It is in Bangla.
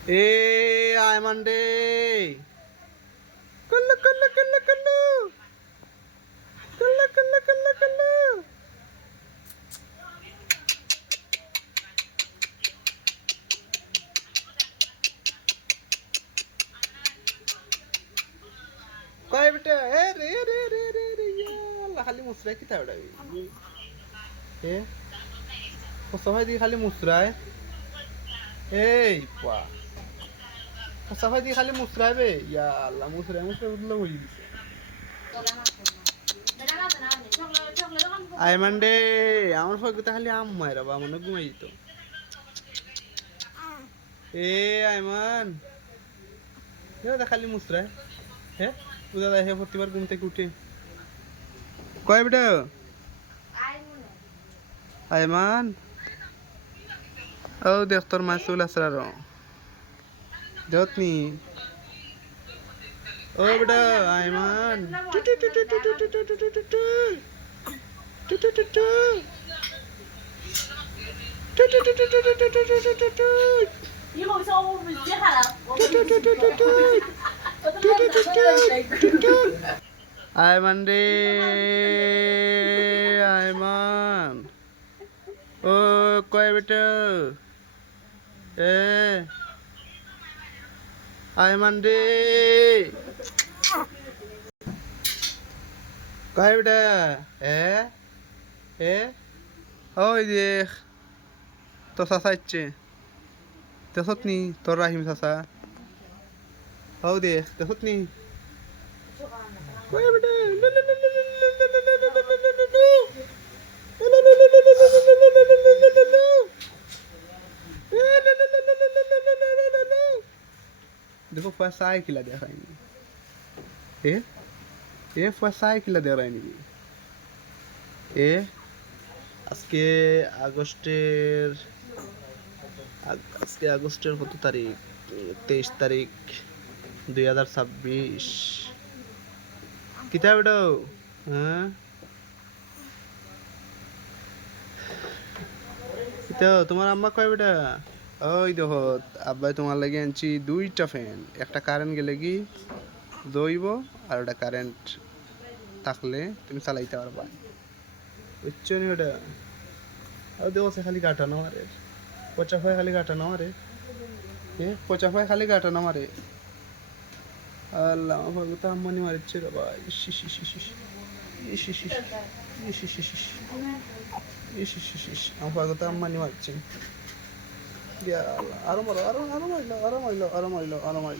এ আয় মানডে কুল্লু কুল্লু কুল্লু কুল্লু কুল্লু কুল্লু কুল্লু কুল্লু কয় বেটা এ রে রে রে রে রে আল্লাহ খালি মুসরাই কি তাই ওটাই এ মুস্তাফা দি খালি মুসরায় এই পা মুস্তাফা দি খালি মুসরায় বে ইয়া আল্লাহ মুসরায় মুসরায় উঠলো হই দিছে আয় মানডে আমার ফগতে খালি আম মাইরা বা মনে ঘুমাই যেত এ আয়মান খালি মুসরায় হ্যাঁ বুঝা যায় হে প্রতিবার ঘুম থেকে উঠে কয় বেটা আয়মান ও দেখ তোর মা চুল আছে আর দেখ নি ও বেটা আয়মান আয়মান রে আয়মান ও কয় বেটা এ আয়মান রে কয় বেটা এ এ ওই দেখ তোর চাচা ইচ্ছে দেখত নি তোর রাহিম চাচা ও দেখ দেখত নি কয় বেটা देखो फसा है किला दे रहा है ये फसा है किला दे रहा है এ আজকে আগস্টের কত তারিখ 23 তারিখ 2026 কিতা বেটা হ্যাঁ কিতা তোমার আম্মা কয় বেটা ওই দেখো আব্বাই তোমার লাগে আনছি দুইটা ফ্যান একটা কারেন্ট গেলে কি দইব আর ওটা কারেন্ট থাকলে তুমি চালাইতে পারবা বুঝছো নি ওটা আর দেখো সে খালি কাটানো আরে পচা হয় খালি কাটানো আরে পচা হয় খালি কাটানো আরে আল্লাহ আমার তো আম্মানি মারিচ্ছে রে ভাই ইস ইস ইস ইস ইস ইস ইস ইস ইস ইস ইস ইস ইস আমার তো আম্মানি মারছে আরো মারো আরো আরো মারলো আরো মারলো আরো মারলো আরো মারলো